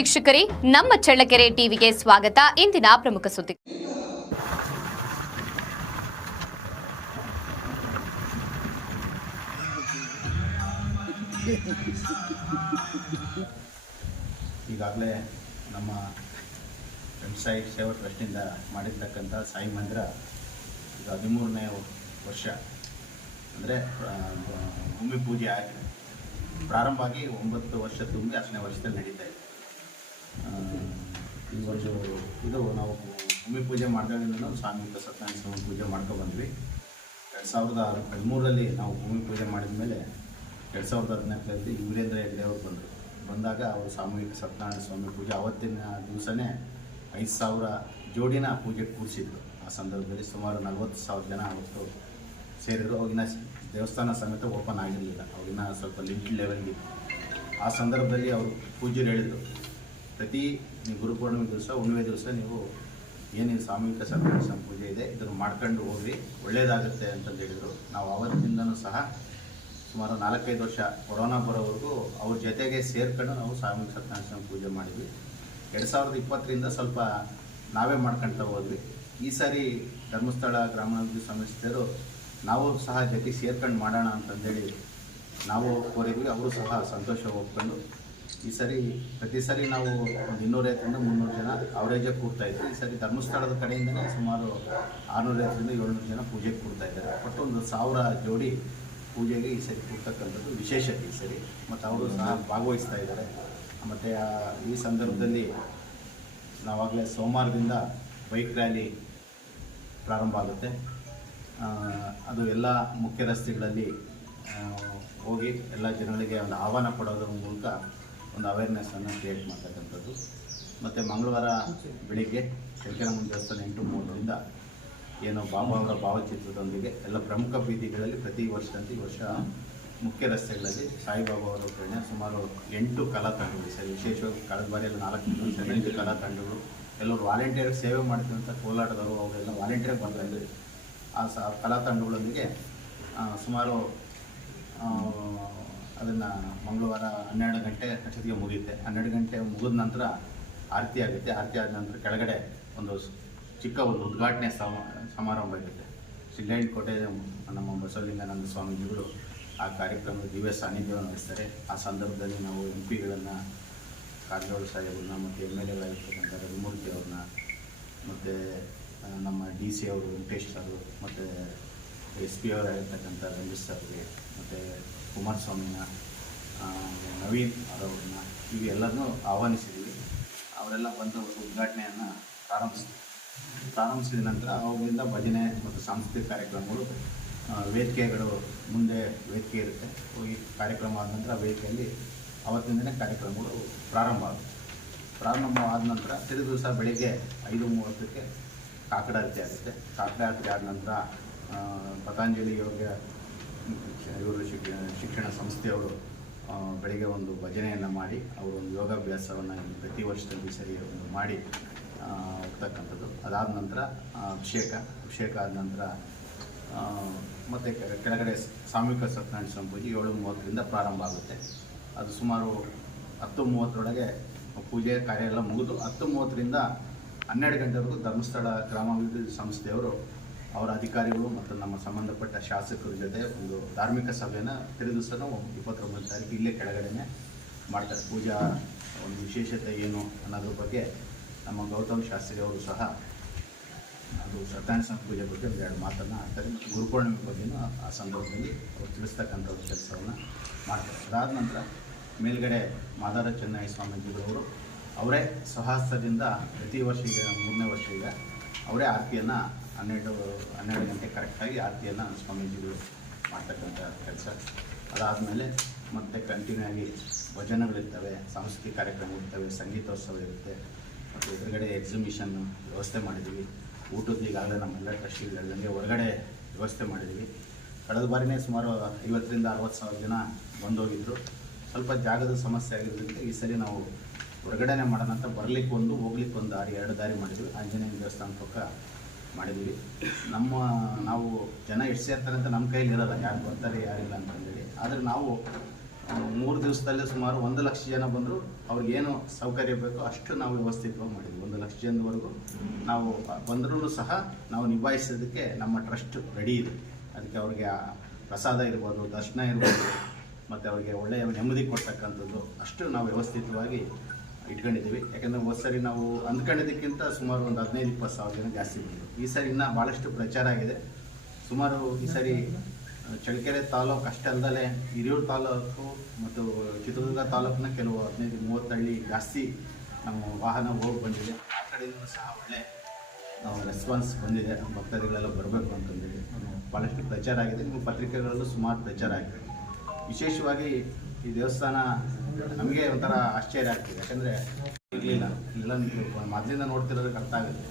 ವೀಕ್ಷಕರೇ, ನಮ್ಮ ಚಳ್ಳಕೆರೆ ಟಿವಿಗೆ ಸ್ವಾಗತ. ಇಂದಿನ ಪ್ರಮುಖ ಸುದ್ದಿ. ಈಗಾಗಲೇ ನಮ್ಮ ವೆಬ್ಸೈಟ್ ಸೇವಾ ಟ್ರಸ್ಟಿಂದ ಮಾಡಿರ್ತಕ್ಕಂಥ ಸಾಯಿ ಮಂದಿರ ಈಗ 13ನೇ ವರ್ಷ, ಅಂದರೆ ಭೂಮಿ ಪೂಜೆ ಆಗಿ ಪ್ರಾರಂಭ ಆಗಿ 9 ವರ್ಷ ತುಂಬಿ 10ನೇ ವರ್ಷದಲ್ಲಿ ನಡೀತಾ ಇದೆ. ಈ ಒಂದು ಇದು ನಾವು ಭೂಮಿ ಪೂಜೆ ಮಾಡಿದಾಗಿಂದ ಸಾಮೂಹಿಕ ಸತ್ಯನಾರಾಯಣ ಸ್ವಾಮಿ ಪೂಜೆ ಮಾಡ್ಕೊಬಂದ್ವಿ. 2013ರಲ್ಲಿ ನಾವು ಭೂಮಿ ಪೂಜೆ ಮಾಡಿದ ಮೇಲೆ 2014ರಲ್ಲಿ ವೀರೇಂದ್ರ ಹೆಗ್ಡೆ ಅವರು ಬಂದಾಗ ಅವರು ಸಾಮೂಹಿಕ ಸತ್ಯನಾರಾಯಣ ಸ್ವಾಮಿ ಪೂಜೆ ಆವತ್ತಿನ ದಿವಸನೇ 5,000 ಜೋಡಿನ ಪೂಜೆಗೆ ಕೂರಿಸಿದ್ರು. ಆ ಸಂದರ್ಭದಲ್ಲಿ ಸುಮಾರು 40,000 ಜನ ಅವತ್ತು ಸೇರಿದ್ರು. ಅವಾಗಿನ ದೇವಸ್ಥಾನ ಸಮೇತ ಓಪನ್ ಆಗಿರಲಿಲ್ಲ, ಅವಾಗಿನ ಸ್ವಲ್ಪ ಲಿಮಿಟೆಡ್ ಲೆವೆಲ್ಗಿತ್ತು. ಆ ಸಂದರ್ಭದಲ್ಲಿ ಅವರು ಪೂಜ್ಯರು ಹೇಳಿದರು, ಪ್ರತಿ ಗುರುಪೂರ್ಣಿಮೆ ದಿವಸ, ಹುಣ್ಣಿಮೆ ದಿವಸ ನೀವು ಏನೇನು ಸಾಮೂಹಿಕ ಸತ್ಯನಾರಾಯಣ ಪೂಜೆ ಇದೆ ಇದನ್ನು ಮಾಡ್ಕೊಂಡು ಹೋಗ್ರಿ, ಒಳ್ಳೆಯದಾಗುತ್ತೆ ಅಂತಂದು ಹೇಳಿದರು. ನಾವು ಆವತ್ತಿಂದನೂ ಸಹ ಸುಮಾರು 4-5 ವರ್ಷ ಕೊರೋನಾ ಬರೋವರೆಗೂ ಅವ್ರ ಜೊತೆಗೆ ಸೇರ್ಕೊಂಡು ನಾವು ಸಾಮೂಹಿಕ ಸತ್ಯನಾರಾಯಣ ಪೂಜೆ ಮಾಡಿದ್ವಿ. 2020ರಿಂದ ಸ್ವಲ್ಪ ನಾವೇ ಮಾಡ್ಕೊಳ್ತಾ ಹೋದ್ವಿ. ಈ ಸಾರಿ ಧರ್ಮಸ್ಥಳ ಗ್ರಾಮಾಭಿವೃದ್ಧಿ ಸಂಸ್ಥೆಯವರು ನಾವು ಸಹ ಜೊತೆಗೆ ಸೇರ್ಕೊಂಡು ಮಾಡೋಣ ಅಂತಂದೇಳಿ ನಾವು ಕೋರಿದ್ವಿ. ಅವರು ಸಹ ಸಂತೋಷ ಒಪ್ಕೊಂಡು ಈ ಸರಿ ಪ್ರತಿ ಸರಿ ನಾವು ಒಂದು 250-300 ಜನ ಅವರೇಜಾಗಿ ಕೂಡ್ತಾಯಿದ್ವಿ. ಈ ಸರಿ ಧರ್ಮಸ್ಥಳದ ಕಡೆಯಿಂದಲೇ ಸುಮಾರು 650-700 ಜನ ಪೂಜೆಗೆ ಕೂಡ್ತಾ ಇದ್ದಾರೆ. ಒಟ್ಟು ಒಂದು 1000 ಜೋಡಿ ಪೂಜೆಗೆ ಈ ಸರಿ ಕೂಡ್ತಕ್ಕಂಥದ್ದು ವಿಶೇಷತೆ ಈ ಸರಿ. ಮತ್ತು ಅವರು ಸಹ ಭಾಗವಹಿಸ್ತಾ ಇದ್ದಾರೆ. ಮತ್ತು ಈ ಸಂದರ್ಭದಲ್ಲಿ ನಾವಾಗಲೇ ಸೋಮವಾರದಿಂದ ಬೈಕ್ ರ್ಯಾಲಿ ಪ್ರಾರಂಭ ಆಗುತ್ತೆ. ಅದು ಎಲ್ಲ ಮುಖ್ಯ ರಸ್ತೆಗಳಲ್ಲಿ ಹೋಗಿ ಎಲ್ಲ ಜನಗಳಿಗೆ ಒಂದು ಆಹ್ವಾನ ಕೊಡೋದ್ರ ಮೂಲಕ ಒಂದು ಅವೇರ್ನೆಸ್ಸನ್ನು ಕ್ರಿಯೇಟ್ ಮಾಡ್ತಕ್ಕಂಥದ್ದು. ಮತ್ತು ಮಂಗಳವಾರ ಬೆಳಿಗ್ಗೆ ಶಂಕರಮ್ಮನ ದೇವಸ್ಥಾನ 8:30ರಿಂದ ಏನು ಬಾಬಾ ಅವರ ಭಾವಚಿತ್ರದೊಂದಿಗೆ ಎಲ್ಲ ಪ್ರಮುಖ ಬೀದಿಗಳಲ್ಲಿ ಪ್ರತಿ ವರ್ಷದಂತೆ ಈ ವರ್ಷ ಮುಖ್ಯ ರಸ್ತೆಗಳಲ್ಲಿ ಸಾಯಿಬಾಬಾ ಅವರ ಪ್ರೇರಣೆ ಸುಮಾರು 8 ಕಲಾ ತಂಡಗಳು ಸರಿ. ವಿಶೇಷವಾಗಿ ಕಳೆದ ಬಾರಿಯಲ್ಲಿ 8 ಕಲಾ ತಂಡಗಳು ಎಲ್ಲರೂ ವಾಲಂಟಿಯರ್ ಸೇವೆ ಮಾಡ್ತೀವಂತ ಕೋಲಾಟದವರು ಅವರೆಲ್ಲ ವಾಲಂಟಿಯರ್ ಬಂದಿದ್ದಾರೆ. ಆ ಕಲಾ ತಂಡಗಳೊಂದಿಗೆ ಸುಮಾರು ಅದನ್ನು ಮಂಗಳವಾರ 12 ಗಂಟೆ ಅಷ್ಟೊತ್ತಿಗೆ ಮುಗಿಯುತ್ತೆ. 12 ಗಂಟೆ ಮುಗಿದ ನಂತರ ಆರತಿ ಆಗುತ್ತೆ. ಆರತಿ ಆದ ನಂತರ ಕೆಳಗಡೆ ಒಂದು ಚಿಕ್ಕ ಒಂದು ಉದ್ಘಾಟನೆ ಸಮಾರಂಭ ಇರುತ್ತೆ. ಶಿಡ್ಲಘಟ್ಟಕೋಟೆ ನಮ್ಮ ಬಸವಲಿಂಗಾನಂದ ಸ್ವಾಮೀಜಿಗಳು ಆ ಕಾರ್ಯಕ್ರಮದ ದಿವ್ಯ ಸಾನ್ನಿಧ್ಯವನ್ನು ನಡೆಸ್ತಾರೆ. ಆ ಸಂದರ್ಭದಲ್ಲಿ ನಾವು MP ಗಳನ್ನು, ಕಾರಜೋಳ ಸಾಹೇಬ್ರನ್ನ, ಮತ್ತು MLA ರಘುಮೂರ್ತಿ ಅವ್ರನ್ನ, ಮತ್ತು ನಮ್ಮ DC ಅವರು ವೆಂಕಟೇಶ್ ಸರ್, ಮತ್ತು SP ಅವರಾಗಿರ್ತಕ್ಕಂಥ ರಂಜಿತ್ ಸರ್ಗೆ, ಮತ್ತು ಕುಮಾರಸ್ವಾಮಿನ, ನವೀನ್ ಅವರವ್ರನ್ನ, ಇವೆಲ್ಲರನ್ನೂ ಆಹ್ವಾನಿಸಿದ್ದೀವಿ. ಅವರೆಲ್ಲ ಬಂದು ಉದ್ಘಾಟನೆಯನ್ನು ಪ್ರಾರಂಭಿಸಿದ ನಂತರ ಅವುಗಳಿಂದ ಭಜನೆ ಮತ್ತು ಸಾಂಸ್ಕೃತಿಕ ಕಾರ್ಯಕ್ರಮಗಳು, ವೇದಿಕೆಗಳು ಮುಂದೆ ವೇದಿಕೆ ಇರುತ್ತೆ. ಈ ಕಾರ್ಯಕ್ರಮ ಆದ ನಂತರ ವೇದಿಕೆಯಲ್ಲಿ ಅವತ್ತಿನ ಕಾರ್ಯಕ್ರಮಗಳು ಪ್ರಾರಂಭ ಆದ ನಂತರ ತಿರುಗಿ ದಿವಸ ಬೆಳಗ್ಗೆ 5:30ಕ್ಕೆ ಕಾಕಡಾರತಿ ಆಗುತ್ತೆ. ಕಾಕಡಾರತಿ ಆದ ನಂತರ ಪತಂಜಲಿ ಯೋಗ ಇವರು ಶಿಕ್ಷಣ ಸಂಸ್ಥೆಯವರು ಬೆಳಗ್ಗೆ ಒಂದು ಭಜನೆಯನ್ನು ಮಾಡಿ ಅವರು ಒಂದು ಯೋಗಾಭ್ಯಾಸವನ್ನು ಪ್ರತಿ ವರ್ಷದಲ್ಲಿ ಸರಿ ಒಂದು ಮಾಡಿ ಹೋಗ್ತಕ್ಕಂಥದ್ದು. ಅದಾದ ನಂತರ ಅಭಿಷೇಕ ಆದ ನಂತರ ಮತ್ತು ಕೆಳಗಡೆ ಸಾಮೂಹಿಕ ಸತ್ಯನಾರಾಯಣ ಸ್ವಾಮಿ ಪೂಜೆ 7:30ರಿಂದ ಪ್ರಾರಂಭ ಆಗುತ್ತೆ. ಅದು ಸುಮಾರು 10:30ರೊಳಗೆ ಪೂಜೆ ಕಾರ್ಯ ಎಲ್ಲ ಮುಗಿದು 10:30ರಿಂದ 12 ಗಂಟೆವರೆಗೂ ಧರ್ಮಸ್ಥಳ ಗ್ರಾಮಾಭಿವೃದ್ಧಿ ಸಂಸ್ಥೆಯವರು ಅವರ ಅಧಿಕಾರಿಗಳು ಮತ್ತು ನಮ್ಮ ಸಂಬಂಧಪಟ್ಟ ಶಾಸಕರ ಜೊತೆ ಒಂದು ಧಾರ್ಮಿಕ ಸಭೆಯನ್ನು ದಿವಸನೂ 29 ತಾರೀಕು ಇಲ್ಲೇ ಕೆಳಗಡೆನೇ ಮಾಡ್ತಾರೆ. ಪೂಜಾ ಒಂದು ವಿಶೇಷತೆ ಏನು ಅನ್ನೋದ್ರ ಬಗ್ಗೆ ನಮ್ಮ ಗೌತಮ್ ಶಾಸ್ತ್ರಿ ಅವರು ಸಹ ಅದು ಸತ್ಯನಾರಾಯಣ ಸ್ವಾಮಿ ಪೂಜೆ ಬಗ್ಗೆ ಒಂದೆರಡು ಮಾತನ್ನು ಆಡ್ತಾರೆ. ಮತ್ತು ಗುರುಪೂರ್ಣಿಮೆ ಬಗ್ಗೆಯೂ ಆ ಸಂದರ್ಭದಲ್ಲಿ ಅವರು ತಿಳಿಸ್ತಕ್ಕಂಥ ಒಂದು ಕೆಲಸವನ್ನು ಮಾಡ್ತಾರೆ. ಅದಾದ ನಂತರ ಮೇಲ್ಗಡೆ ಮಾದಾರ ಚೆನ್ನೈ ಸ್ವಾಮೀಜಿಗಳವರು ಅವರೇ ಸ್ವಹಸ್ತದಿಂದ ಪ್ರತಿ ವರ್ಷ ಈಗ 3ನೇ ವರ್ಷ ಈಗ ಅವರೇ ಆರತಿಯನ್ನು 12 ಗಂಟೆ ಕರೆಕ್ಟಾಗಿ ಆರತಿಯನ್ನು ಸ್ವಾಮೀಜಿಗಳು ಮಾಡ್ತಕ್ಕಂಥ ಕೆಲಸ. ಅದಾದಮೇಲೆ ಮತ್ತೆ ಕಂಟಿನ್ಯೂ ಆಗಿ ಭಜನೆಗಳಿರ್ತವೆ, ಸಾಂಸ್ಕೃತಿಕ ಕಾರ್ಯಕ್ರಮಗಳಿರ್ತವೆ, ಸಂಗೀತೋತ್ಸವ ಇರುತ್ತೆ. ಮತ್ತು ಎದುರುಗಡೆ ಎಕ್ಸಿಬಿಷನ್ ವ್ಯವಸ್ಥೆ ಮಾಡಿದ್ದೀವಿ. ಊಟದ ಈಗಾಗಲೇ ನಮ್ಮೆಲ್ಲ ಟ್ರಸ್ಟಿಗಳು ಹೇಳ್ದಂಗೆ ಹೊರಗಡೆ ವ್ಯವಸ್ಥೆ ಮಾಡಿದ್ದೀವಿ. ಕಳೆದ ಬಾರಿನೇ ಸುಮಾರು 50,000-60,000 ಜನ ಬಂದೋಗಿದ್ದರು. ಸ್ವಲ್ಪ ಜಾಗದ ಸಮಸ್ಯೆ ಆಗಿರೋದ್ರಿಂದ ಈ ಸರಿ ನಾವು ಹೊರಗಡೆನೇ ಮಾಡೋಣ ಅಂತ ಬರಲಿಕ್ಕೆ ಒಂದು ಹೋಗ್ಲಿಕ್ಕೆ ಒಂದು ದಾರಿ, 2 ದಾರಿ ಮಾಡಿದ್ವಿ. ಆಂಜನೇಯ ದೇವಸ್ಥಾನ ಪಕ್ಕ ಮಾಡಿದ್ವಿ. ನಾವು ಜನ ಎಷ್ಟು ಸೇರ್ತಾರೆ ಅಂತ ನಮ್ಮ ಕೈಯಲ್ಲಿ ಇರೋಲ್ಲ, ಯಾರು ಬರ್ತಾರೆ ಯಾರಿಲ್ಲ ಅಂತಂದೇಳಿ. ಆದರೆ ನಾವು 3 ದಿವಸದಲ್ಲಿ ಸುಮಾರು 1 ಲಕ್ಷ ಜನ ಬಂದರೂ ಅವ್ರಿಗೇನು ಸೌಕರ್ಯ ಬೇಕೋ ಅಷ್ಟು ನಾವು ವ್ಯವಸ್ಥಿತವಾಗಿ ಮಾಡಿದ್ವಿ. 1 ಲಕ್ಷ ಜನದವರೆಗೂ ನಾವು ಬಂದರೂ ಸಹ ನಾವು ನಿಭಾಯಿಸೋದಕ್ಕೆ ನಮ್ಮ ಟ್ರಸ್ಟ್ ರೆಡಿ ಇದೆ. ಅದಕ್ಕೆ ಅವ್ರಿಗೆ ಪ್ರಸಾದ ಇರ್ಬೋದು, ದರ್ಶನ ಇರ್ಬೋದು, ಮತ್ತು ಅವರಿಗೆ ಒಳ್ಳೆಯ ನೆಮ್ಮದಿ ಕೊಡ್ತಕ್ಕಂಥದ್ದು ಅಷ್ಟು ನಾವು ವ್ಯವಸ್ಥಿತವಾಗಿ ಇಟ್ಕೊಂಡಿದ್ದೀವಿ. ಯಾಕೆಂದರೆ ಒಂದು ಸರಿ ನಾವು ಅಂದ್ಕೊಂಡಿದ್ದಕ್ಕಿಂತ ಸುಮಾರು ಒಂದು 15-20 ಸಾವಿರ ಜನ ಜಾಸ್ತಿ ಬಂದರು. ಈ ಸರಿ ಇನ್ನೂ ಭಾಳಷ್ಟು ಪ್ರಚಾರ ಆಗಿದೆ. ಸುಮಾರು ಈ ಸರಿ ಚಳ್ಳಕೆರೆ ತಾಲೂಕು ಅಷ್ಟೇ ಅಲ್ಲದೆ ಹಿರಿಯೂರು ತಾಲೂಕು ಮತ್ತು ಚಿತ್ರದುರ್ಗ ತಾಲೂಕಿನ ಕೆಲವು 15-30 ಹಳ್ಳಿ ಜಾಸ್ತಿ ನಮ್ಮ ವಾಹನ ಹೋಗಿ ಬಂದಿದೆ. ಆ ಕಡೆಯಿಂದ ಸಹ ಒಳ್ಳೆ ರೆಸ್ಪಾನ್ಸ್ ಬಂದಿದೆ. ಭಕ್ತಾದಿಗಳೆಲ್ಲ ಬರಬೇಕು ಅಂತಂದೇಳಿ ಭಾಳಷ್ಟು ಪ್ರಚಾರ ಆಗಿದೆ. ನಿಮ್ಮ ಪತ್ರಿಕೆಗಳಲ್ಲೂ ಸುಮಾರು ಪ್ರಚಾರ ಆಗಿದೆ. ವಿಶೇಷವಾಗಿ ಈ ದೇವಸ್ಥಾನ ನಮಗೆ ಒಂಥರ ಆಶ್ಚರ್ಯ ಆಗ್ತಿದೆ. ಯಾಕಂದರೆ ಇರಲಿಲ್ಲ, ಇಲ್ಲ ಮೊದಲಿಂದ ನೋಡ್ತಿರೋದಕ್ಕೆ ಅರ್ಥ ಆಗುತ್ತೆ.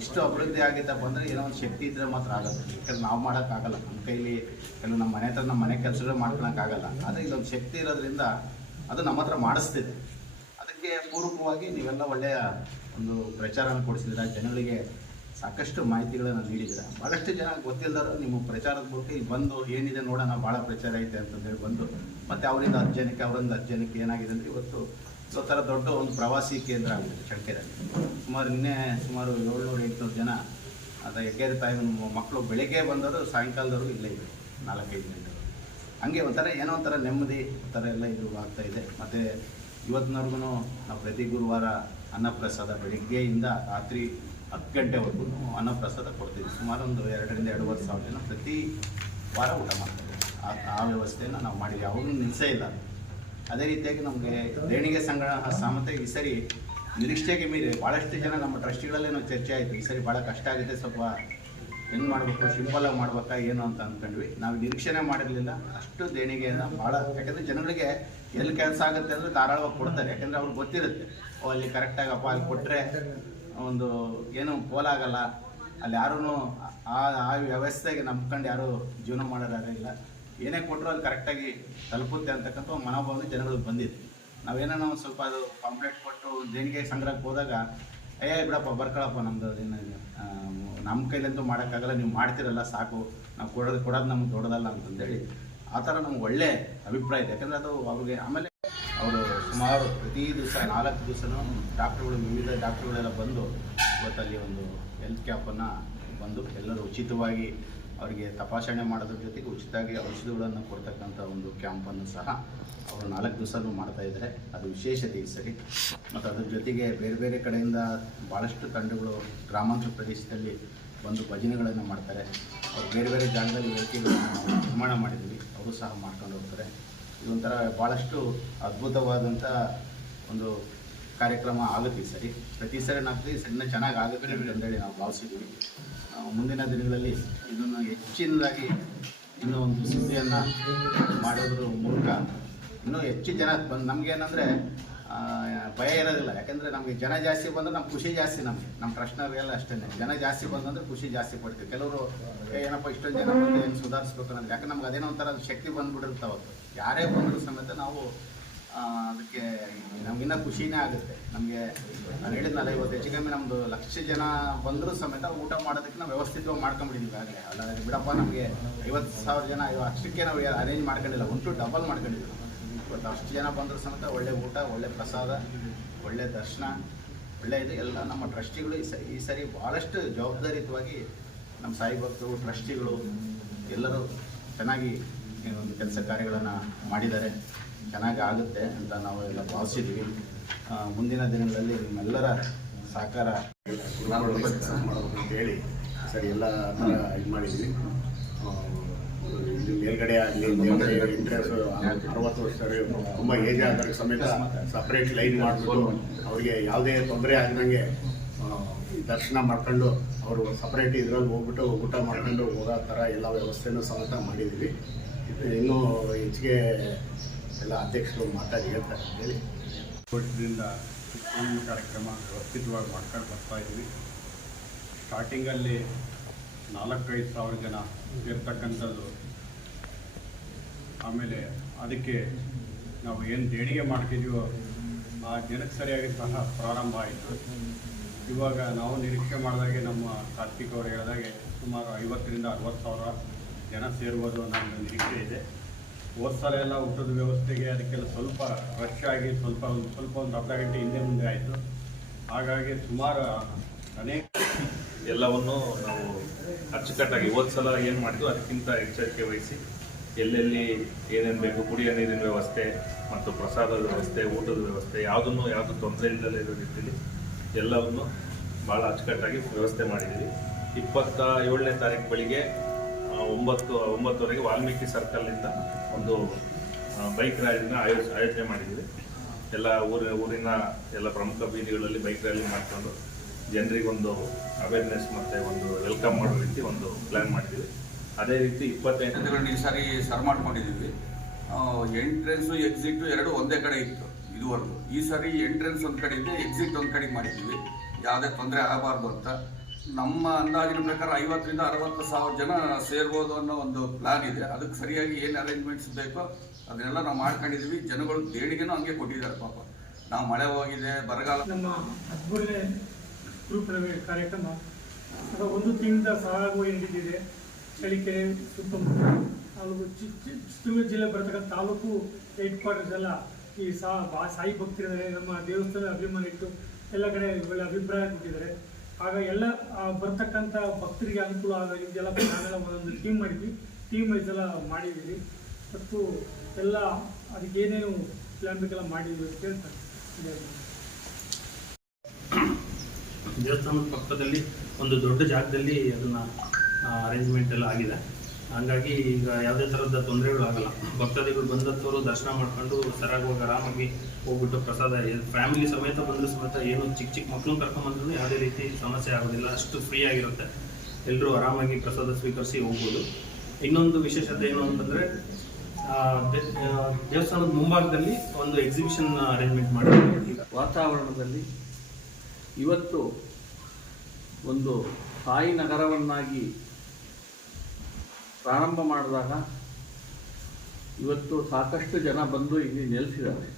ಇಷ್ಟು ಅಭಿವೃದ್ಧಿ ಆಗಿದ್ದಪ್ಪ ಅಂದರೆ ಏನೋ ಒಂದು ಶಕ್ತಿ ಇದ್ದರೆ ಮಾತ್ರ ಆಗುತ್ತೆ. ಯಾಕಂದ್ರೆ ನಾವು ಮಾಡೋಕ್ಕಾಗಲ್ಲ, ನಮ್ಮ ಕೈಲಿ ಕೆಲವು ನಮ್ಮ ಮನೆ ಹತ್ರ ನಮ್ಮ ಮನೆ ಕೆಲಸಗಳು ಮಾಡ್ಕೊಳಕ್ಕಾಗಲ್ಲ. ಆದರೆ ಇಲ್ಲೊಂದು ಶಕ್ತಿ ಇರೋದ್ರಿಂದ ಅದು ನಮ್ಮ ಹತ್ರ ಮಾಡಿಸ್ತಿದೆ. ಅದಕ್ಕೆ ಪೂರ್ವಕವಾಗಿ ನೀವೆಲ್ಲ ಒಳ್ಳೆಯ ಒಂದು ಪ್ರಚಾರನ ಕೊಡಿಸಿದ್ರೆ, ಜನಗಳಿಗೆ ಸಾಕಷ್ಟು ಮಾಹಿತಿಗಳನ್ನು ನೀಡಿದ್ದೀರ. ಭಾಳಷ್ಟು ಜನ ಗೊತ್ತಿಲ್ಲದವರು ನಿಮ್ಮ ಪ್ರಚಾರದ ಮೂಲಕ ಇಲ್ಲಿ ಬಂದು ಏನಿದೆ ನೋಡೋಣ, ಭಾಳ ಪ್ರಚಾರ ಐತೆ ಅಂತಂದೇಳಿ ಬಂದು ಮತ್ತು ಅವರಿಂದ 10 ಜನಕ್ಕೆ ಅವರಿಂದ 10 ಜನಕ್ಕೆ ಏನಾಗಿದೆ ಅಂದರೆ ಇವತ್ತು ಥರ ದೊಡ್ಡ ಒಂದು ಪ್ರವಾಸಿ ಕೇಂದ್ರ ಆಗಿದೆ ಚಳ್ಳಕೆರೆಯಲ್ಲಿ. ಸುಮಾರು 700-800 ಜನ ಅದು ಹೆಗ್ಗೇರಿ ತಾಯಿ ಮಕ್ಕಳು ಬೆಳಗ್ಗೆ ಬಂದವರು ಸಾಯಂಕಾಲದವರೆಗೂ ಇಲ್ಲೇ ಇದೆ, 4-5 ಗಂಟೆಗಳು. ಹಂಗೆ ಒಂಥರ ಏನೋ ಒಂಥರ ನೆಮ್ಮದಿ ಥರ ಎಲ್ಲ ಇದು ಆಗ್ತಾಯಿದೆ. ಮತ್ತು ಇವತ್ತಿನವರೆಗೂ ನಾವು ಪ್ರತಿ ಗುರುವಾರ ಅನ್ನಪ್ರಸಾದ ಬೆಳಗ್ಗೆಯಿಂದ ರಾತ್ರಿ 10 ಗಂಟೆವರೆಗೂ ಅನ್ನಪ್ರಸಾದ ಕೊಡ್ತೀವಿ. ಸುಮಾರು ಒಂದು 2-2.5 ಸಾವಿರ ಜನ ಪ್ರತಿ ವಾರ ಊಟ ಮಾಡ್ತಾರೆ. ಆ ವ್ಯವಸ್ಥೆಯನ್ನು ನಾವು ಮಾಡಿದ್ವಿ, ಯಾವಾಗಲೂ ನಿಲ್ಲಿಸೇ ಇಲ್ಲ. ಅದೇ ರೀತಿಯಾಗಿ ನಮಗೆ ದೇಣಿಗೆ ಸಂಗ್ರಹ ಸಮೇತ ಈ ಸರಿ ನಿರೀಕ್ಷೆಗೆ ಮೀರಿ ಭಾಳಷ್ಟು ಜನ ನಮ್ಮ ಟ್ರಸ್ಟಿಗಳಲ್ಲೇ ನಾವು ಚರ್ಚೆ ಆಯಿತು. ಈ ಸರಿ ಭಾಳ ಕಷ್ಟ ಆಗಿದೆ, ಸ್ವಲ್ಪ ಹೆಂಗೆ ಮಾಡಬೇಕು, ಸಿಂಪಲಾಗಿ ಮಾಡ್ಬೇಕಾ ಏನು ಅಂತ ಅಂದ್ಕೊಂಡ್ವಿ. ನಾವು ನಿರೀಕ್ಷೆನೇ ಮಾಡಿರಲಿಲ್ಲ ಅಷ್ಟು ದೇಣಿಗೆಯನ್ನು ಭಾಳ. ಯಾಕೆಂದರೆ ಜನಗಳಿಗೆ ಎಲ್ಲಿ ಕೆಲಸ ಆಗುತ್ತೆ ಅಂದರೆ ಧಾರಾಳವಾಗಿ ಕೊಡ್ತಾರೆ. ಯಾಕೆಂದರೆ ಅವ್ರಿಗೆ ಗೊತ್ತಿರುತ್ತೆ, ಅಲ್ಲಿ ಕರೆಕ್ಟಾಗಪ್ಪ ಅಲ್ಲಿ ಕೊಟ್ಟರೆ ಒಂದು ಏನು ಪೋಲಾಗಲ್ಲ, ಅಲ್ಲಿ ಯಾರೂ ಆ ವ್ಯವಸ್ಥೆಗೆ ನಂಬ್ಕೊಂಡು ಯಾರೂ ಜೀವನ ಮಾಡೋರಾಗಿಲ್ಲ. ಏನೇ ಕೊಟ್ಟರು ಅಲ್ಲಿ ಕರೆಕ್ಟಾಗಿ ತಲುಪುತ್ತೆ ಅಂತಕ್ಕಂಥ ಮನೋಭಾವನೆ ಜನಗಳಿಗೆ ಬಂದಿದೆ. ನಾವೇನೋ ಒಂದು ಸ್ವಲ್ಪ ಅದು ಪಾಂಪ್ಲೆಟ್ ಕೊಟ್ಟು ದೇಣಿಗೆ ಸಂಗ್ರಹಕ್ಕೆ ಹೋದಾಗ ಬಿಡಪ್ಪ ಬರ್ಕೊಳಪ್ಪ, ನಮ್ಮದು ನಮ್ಮ ಕೈಲಂತೂ ಮಾಡೋಕ್ಕಾಗಲ್ಲ, ನೀವು ಮಾಡ್ತಿರಲ್ಲ ಸಾಕು, ನಾವು ಕೊಡೋದು ನಮ್ಗೆ ದೊಡ್ಡದಲ್ಲ ಅಂತಂದೇಳಿ ಆ ಥರ ನಮ್ಗೆ ಒಳ್ಳೆ ಅಭಿಪ್ರಾಯ ಇದೆ. ಯಾಕಂದರೆ ಅದು ಅವ್ರಿಗೆ ಆಮೇಲೆ ಅವರು ಸುಮಾರು ಪ್ರತಿ ದಿವಸ 4 ದಿವಸನೂ ಡಾಕ್ಟ್ರುಗಳು, ವಿವಿಧ ಡಾಕ್ಟ್ರುಗಳೆಲ್ಲ ಬಂದು ಇವತ್ತಲ್ಲಿ ಒಂದು ಹೆಲ್ತ್ ಕ್ಯಾಂಪನ್ನು ಬಂದು ಎಲ್ಲರೂ ಉಚಿತವಾಗಿ ಅವರಿಗೆ ತಪಾಸಣೆ ಮಾಡೋದ್ರ ಜೊತೆಗೆ ಉಚಿತವಾಗಿ ಔಷಧಿಗಳನ್ನು ಕೊಡ್ತಕ್ಕಂಥ ಒಂದು ಕ್ಯಾಂಪನ್ನು ಸಹ ಅವರು 4 ದಿವಸನೂ ಮಾಡ್ತಾಯಿದ್ದಾರೆ. ಅದು ವಿಶೇಷತೆ ಈ ಸರಿ. ಮತ್ತು ಅದ್ರ ಜೊತೆಗೆ ಬೇರೆ ಬೇರೆ ಕಡೆಯಿಂದ ಭಾಳಷ್ಟು ತಂಡಗಳು ಗ್ರಾಮಾಂತರ ಪ್ರದೇಶದಲ್ಲಿ ಬಂದು ಭಜನೆಗಳನ್ನು ಮಾಡ್ತಾರೆ. ಅವ್ರು ಬೇರೆ ಬೇರೆ ಜಾಗದಲ್ಲಿ ವೇದಿಕೆಗಳನ್ನು ನಾವು ನಿರ್ಮಾಣ ಮಾಡಿದ್ದೀವಿ, ಅವರು ಸಹ ಮಾಡ್ಕೊಂಡು ಹೋಗ್ತಾರೆ. ಇದೊಂಥರ ಭಾಳಷ್ಟು ಅದ್ಭುತವಾದಂಥ ಒಂದು ಕಾರ್ಯಕ್ರಮ ಆಗುತ್ತೆ ಈ ಸರಿ. ಪ್ರತಿ ಸರಿ ನಾವು ಸಣ್ಣ ಚೆನ್ನಾಗಿ ಆಗುತ್ತೆ ಅಂತೇಳಿ ನಾವು ಭಾವಿಸಿದ್ದೀವಿ. ಮುಂದಿನ ದಿನಗಳಲ್ಲಿ ಇದನ್ನು ಹೆಚ್ಚಿನದಾಗಿ ಇನ್ನೂ ಒಂದು ಸುದ್ದಿಯನ್ನು ಮಾಡೋದ್ರ ಮೂಲಕ ಇನ್ನೂ ಹೆಚ್ಚು ಜನ ಬಂದು ನಮಗೇನಂದರೆ ಭಯ ಇರೋದಿಲ್ಲ. ಯಾಕೆಂದರೆ ನಮಗೆ ಜನ ಜಾಸ್ತಿ ಬಂದರೆ ನಮ್ಗೆ ಖುಷಿ ಜಾಸ್ತಿ. ನಮ್ಮ ಟ್ರಸ್ಟ್ನವ್ರಿಗೆಲ್ಲ ಅಷ್ಟೇ, ಜನ ಜಾಸ್ತಿ ಬಂದಂದ್ರೆ ಖುಷಿ ಜಾಸ್ತಿ ಪಡ್ತೀವಿ. ಕೆಲವರು ಏನಪ್ಪ ಇಷ್ಟೊಂದು ಜನ ಬಂದು ಹೆಂಗೆ ಸುಧಾರಿಸ್ಬೇಕು ಅನ್ನೋದು, ಯಾಕಂದ್ರೆ ನಮ್ಗೆ ಅದೇನೋ ಒಂಥರ ಶಕ್ತಿ ಬಂದುಬಿಟ್ಟಿರುತ್ತೆ. ಅವತ್ತು ಯಾರೇ ಬಂದರೂ ಸಮೇತ ನಾವು ಅದಕ್ಕೆ ನಮಗಿನ್ನ ಖುಷಿನೇ ಆಗುತ್ತೆ. ನಮಗೆ ನಾನು ಹೇಳಿದ್ನಲ್ಲ, ಇವತ್ತು ಹೆಚ್ಚು ಕಮ್ಮಿ ನಮ್ಮದು 1 ಲಕ್ಷ ಜನ ಬಂದರೂ ಸಮೇತ ಊಟ ಮಾಡೋದಕ್ಕೆ ನಾವು ವ್ಯವಸ್ಥಿತವಾಗಿ ಮಾಡ್ಕೊಂಬಿಟ್ಟಿದ್ದೀವಿ ಆಗಲೇ. ಅಲ್ಲ ಬಿಡಪ್ಪ, ನಮಗೆ 50,000 ಜನ ಅಷ್ಟಕ್ಕೆ ನಾವು ಅರೇಂಜ್ ಮಾಡ್ಕೊಂಡಿಲ್ಲ, 1 ಡಬಲ್ ಮಾಡ್ಕೊಂಡಿದ್ದೀವಿ. ಇವತ್ತು ಅಷ್ಟು ಜನ ಬಂದರೂ ಸಮೇತ ಒಳ್ಳೆ ಊಟ, ಒಳ್ಳೆ ಪ್ರಸಾದ, ಒಳ್ಳೆ ದರ್ಶನ, ಒಳ್ಳೆ ಇದು ಎಲ್ಲ ನಮ್ಮ ಟ್ರಸ್ಟಿಗಳು ಈ ಸರಿ ಭಾಳಷ್ಟು ಜವಾಬ್ದಾರಿಯುತವಾಗಿ ನಮ್ಮ ಸಾಯಿ ಭಕ್ತರು, ಟ್ರಸ್ಟಿಗಳು ಎಲ್ಲರೂ ಚೆನ್ನಾಗಿ ಒಂದು ಕೆಲಸ ಕಾರ್ಯಗಳನ್ನು ಮಾಡಿದ್ದಾರೆ. ಚೆನ್ನಾಗಿ ಆಗುತ್ತೆ ಅಂತ ನಾವು ಎಲ್ಲ ಭಾವಿಸಿದ್ವಿ. ಮುಂದಿನ ದಿನಗಳಲ್ಲಿ ನಿಮ್ಮೆಲ್ಲರ ಸಹಕಾರ ಹೇಳಿ ಸರಿ ಎಲ್ಲ ಥರ ಇದು ಮಾಡಿದ್ವಿ. ಇದು ಮೇಲ್ಗಡೆ ಆಗಲಿ ಇಂಟ್ರೆಸ್ಟ್ 60 ವರ್ಷ ತುಂಬ ಏಜ್ ಆದಾಗ ಸಮೇತ ಸಪ್ರೇಟ್ ಲೈನ್ ಮಾಡಿಬಿಟ್ಟು ಅವರಿಗೆ ಯಾವುದೇ ತೊಂದರೆ ಆಗದಂಗೆ ದರ್ಶನ ಮಾಡ್ಕೊಂಡು ಅವರು ಸಪ್ರೇಟ್ ಇದರಲ್ಲಿ ಹೋಗ್ಬಿಟ್ಟು ಊಟ ಮಾಡ್ಕೊಂಡು ಹೋಗೋ ಥರ ಎಲ್ಲ ವ್ಯವಸ್ಥೆನೂ ಸಮೇತ ಮಾಡಿದ್ದೀವಿ. ಇನ್ನೂ ಹೆಚ್ಚಿಗೆ ಎಲ್ಲ ಅಧ್ಯಕ್ಷರು ಮಾತಾಡಿ ಹೇಳ್ತಾರೆ ಹೇಳಿ. ವರ್ಷದಿಂದ ಈ ಕಾರ್ಯಕ್ರಮ ವ್ಯವಸ್ಥಿತವಾಗಿ ಮಾಡ್ಕೊಂಡು ಬರ್ತಾಯಿದ್ವಿ. ಸ್ಟಾರ್ಟಿಂಗಲ್ಲಿ 4-5 ಸಾವಿರ ಜನ ಇರ್ತಕ್ಕಂಥದ್ದು, ಆಮೇಲೆ ಅದಕ್ಕೆ ನಾವು ಏನು ದೇಣಿಗೆ ಮಾಡ್ತಿದ್ದೀವೋ ಆ ಜನಕ್ಕೆ ಸರಿಯಾಗಿ ಸಹ ಪ್ರಾರಂಭ ಆಯಿತು. ಇವಾಗ ನಾವು ನಿರೀಕ್ಷೆ ಮಾಡಿದಾಗೆ ನಮ್ಮ ಕಾರ್ತಿಕ್ ಅವರು ಹೇಳಿದಾಗೆ ಸುಮಾರು 50,000 ರಿಂದ 60,000 ಜನ ಸೇರ್ಬೋದು ಅನ್ನೋ ನಿರೀಕ್ಷೆ ಇದೆ. ಹೋದ ಸಲ ಎಲ್ಲ ಊಟದ ವ್ಯವಸ್ಥೆಗೆ ಅದಕ್ಕೆಲ್ಲ ಸ್ವಲ್ಪ ರಶ್ ಆಗಿ ಸ್ವಲ್ಪ ಒಂದು ಅರ್ಧ ಗಂಟೆ ಹಿಂದೆ ಮುಂದೆ ಆಯಿತು. ಹಾಗಾಗಿ ಸುಮಾರು ಅನೇಕ ಎಲ್ಲವನ್ನು ನಾವು ಅಚ್ಚುಕಟ್ಟಾಗಿ ಹೋದ ಸಲ ಏನು ಮಾಡಿದ್ವು ಅದಕ್ಕಿಂತ ಎಚ್ಚರಿಕೆ ವಹಿಸಿ ಎಲ್ಲೆಲ್ಲಿ ಏನೇನು ಬೇಕು, ಕುಡಿಯೋ ನೀರಿನ ವ್ಯವಸ್ಥೆ ಮತ್ತು ಪ್ರಸಾದದ ವ್ಯವಸ್ಥೆ, ಊಟದ ವ್ಯವಸ್ಥೆ ಯಾವುದು ತೊಂದರೆ ಇಲ್ಲದೇ ಇರೋ ರೀತಿಯಲ್ಲಿ ಎಲ್ಲವನ್ನು ಭಾಳ ಅಚ್ಚುಕಟ್ಟಾಗಿ ವ್ಯವಸ್ಥೆ ಮಾಡಿದ್ದೀವಿ. 27ನೇ ತಾರೀಕು ಬೆಳಿಗ್ಗೆ 9:09ವರೆಗೆ ವಾಲ್ಮೀಕಿ ಸರ್ಕಲ್ನಿಂದ ಒಂದು ಬೈಕ್ ರ್ಯಾಲಿನ ಆಯೋಜನೆ ಮಾಡಿದ್ದೀವಿ. ಎಲ್ಲ ಊರಿನ ಎಲ್ಲ ಪ್ರಮುಖ ಬೀದಿಗಳಲ್ಲಿ ಬೈಕ್ ರ್ಯಾಲಿ ಮಾಡಿಕೊಂಡು ಜನರಿಗೊಂದು ಅವೇರ್ನೆಸ್ ಮತ್ತು ಒಂದು ವೆಲ್ಕಮ್ ಮಾಡೋ ರೀತಿ ಒಂದು ಪ್ಲ್ಯಾನ್ ಮಾಡಿದ್ದೀವಿ. ಅದೇ ರೀತಿ 25 ಈ ಸಾರಿ ಸರ್ ಮಾಡ್ಕೊಂಡಿದ್ದೀವಿ. ಎಂಟ್ರೆನ್ಸು ಎಕ್ಸಿಟ್ ಎರಡು ಒಂದೇ ಕಡೆ ಇತ್ತು ಇದುವರೆಗೂ. ಈ ಸಾರಿ ಎಂಟ್ರೆನ್ಸ್ ಒಂದು ಕಡೆ ಇದೆ, ಎಕ್ಸಿಟ್ ಒಂದು ಕಡೆಗೆ ಮಾಡಿದ್ದೀವಿ, ಯಾವುದೇ ತೊಂದರೆ ಆಗಬಾರ್ದು ಅಂತ. ನಮ್ಮ ಅಂದಾಜಿನ ಪ್ರಕಾರ 50,000 ರಿಂದ 60,000 ಜನ ಸೇರ್ಬೋದು ಅನ್ನೋ ಒಂದು ಪ್ಲಾನ್ ಇದೆ. ಅದಕ್ಕೆ ಸರಿಯಾಗಿ ಏನು ಅರೇಂಜ್ಮೆಂಟ್ಸ್ ಬೇಕೋ ಅದನ್ನೆಲ್ಲ ನಾವು ಮಾಡ್ಕೊಂಡಿದ್ದೀವಿ. ಜನಗಳು ದೇಣಿಗೆನೂ ಹಂಗೆ ಕೊಟ್ಟಿದ್ದಾರೆ ಪಾಪ. ನಾವು ಮಳೆ ಹೋಗಿದೆ, ಬರಗಾಲ. ನಮ್ಮ 13ನೇ ಗುರುಪ್ರವೇಶ ಕಾರ್ಯಕ್ರಮ ಅದು 1 ತಿಂಗಳಿಂದ ಸಾಗುವ ಹಿಡಿದಿದೆ. ಚಳ್ಳಕೆರೆ ಸುತ್ತಮುತ್ತ ತಾಲೂಕು ಚಿತ್ರದುರ್ಗ ಜಿಲ್ಲೆ ಬರ್ತಕ್ಕಂಥ ತಾಲೂಕು ಹೆಡ್ ಕ್ವಾರ್ಟರ್ಸ್ ಎಲ್ಲ ಈ ಸಾಯಿ ಭಕ್ತರಿದ್ದಾರೆ. ನಮ್ಮ ದೇವಸ್ಥಾನ ಅಭಿಮಾನ ಇಟ್ಟು ಎಲ್ಲ ಕಡೆ ಒಳ್ಳೆ ಅಭಿಪ್ರಾಯ ಕೊಟ್ಟಿದ್ದಾರೆ. ಆಗ ಎಲ್ಲ ಬರ್ತಕ್ಕಂಥ ಭಕ್ತರಿಗೆ ಅನುಕೂಲ ಆಗೋ ಇದೆಲ್ಲ ನಾವೆಲ್ಲ ಒಂದೊಂದು ಟೀಮ್ ಮಾಡಿದ್ವಿ. ಟೀಮ್ ವೈಸ್ ಎಲ್ಲ ಮಾಡಿದ್ದೀವಿ ಮತ್ತು ಎಲ್ಲ ಅದಕ್ಕೆ ಏನೇನು ಪ್ಲ್ಯಾನ್ ಬೇಕೆಲ್ಲ ಮಾಡಿದ್ವಿ ಅಂತ ಹೇಳ್ತಾರೆ. ದೇವಸ್ಥಾನದ ಪಕ್ಕದಲ್ಲಿ ಒಂದು ದೊಡ್ಡ ಜಾಗದಲ್ಲಿ ಅದನ್ನು ಅರೇಂಜ್ಮೆಂಟ್ ಎಲ್ಲ ಆಗಿದೆ. ಹಾಗಾಗಿ ಈಗ ಯಾವುದೇ ಥರದ ತೊಂದರೆಗಳು ಆಗಲ್ಲ. ಭಕ್ತಾದಿಗಳು ಬಂದವರು ದರ್ಶನ ಮಾಡ್ಕೊಂಡು ಸರಾಗವಾಗಿ ಆರಾಮಾಗಿ ಹೋಗ್ಬಿಟ್ಟು ಪ್ರಸಾದ ಫ್ಯಾಮಿಲಿ ಸಮೇತ ಬಂದರೂ ಸಮೇತ ಏನು ಚಿಕ್ಕ ಮಕ್ಕಳನ್ನ ಕರ್ಕೊಂಡ್ಬಂದ್ರೂ ಯಾವುದೇ ರೀತಿ ಸಮಸ್ಯೆ ಆಗೋದಿಲ್ಲ. ಅಷ್ಟು ಫ್ರೀ ಆಗಿರುತ್ತೆ. ಎಲ್ಲರೂ ಆರಾಮಾಗಿ ಪ್ರಸಾದ ಸ್ವೀಕರಿಸಿ ಹೋಗ್ಬೋದು. ಇನ್ನೊಂದು ವಿಶೇಷತೆ ಏನು ಅಂತಂದರೆ ದೇವಸ್ಥಾನದ ಮುಂಭಾಗದಲ್ಲಿ ಒಂದು ಎಕ್ಸಿಬಿಷನ್ ಅರೇಂಜ್ಮೆಂಟ್ ಮಾಡಿದ್ದೀವಿ. ವಾತಾವರಣದಲ್ಲಿ ಇವತ್ತು ಒಂದು ಸಾಯಿ ನಗರವನ್ನಾಗಿ ಪ್ರಾರಂಭ ಮಾಡಿದಾಗ ಇವತ್ತು ಸಾಕಷ್ಟು ಜನ ಬಂದು ಇಲ್ಲಿ ನೆಲೆಸಿದ್ದಾರೆ.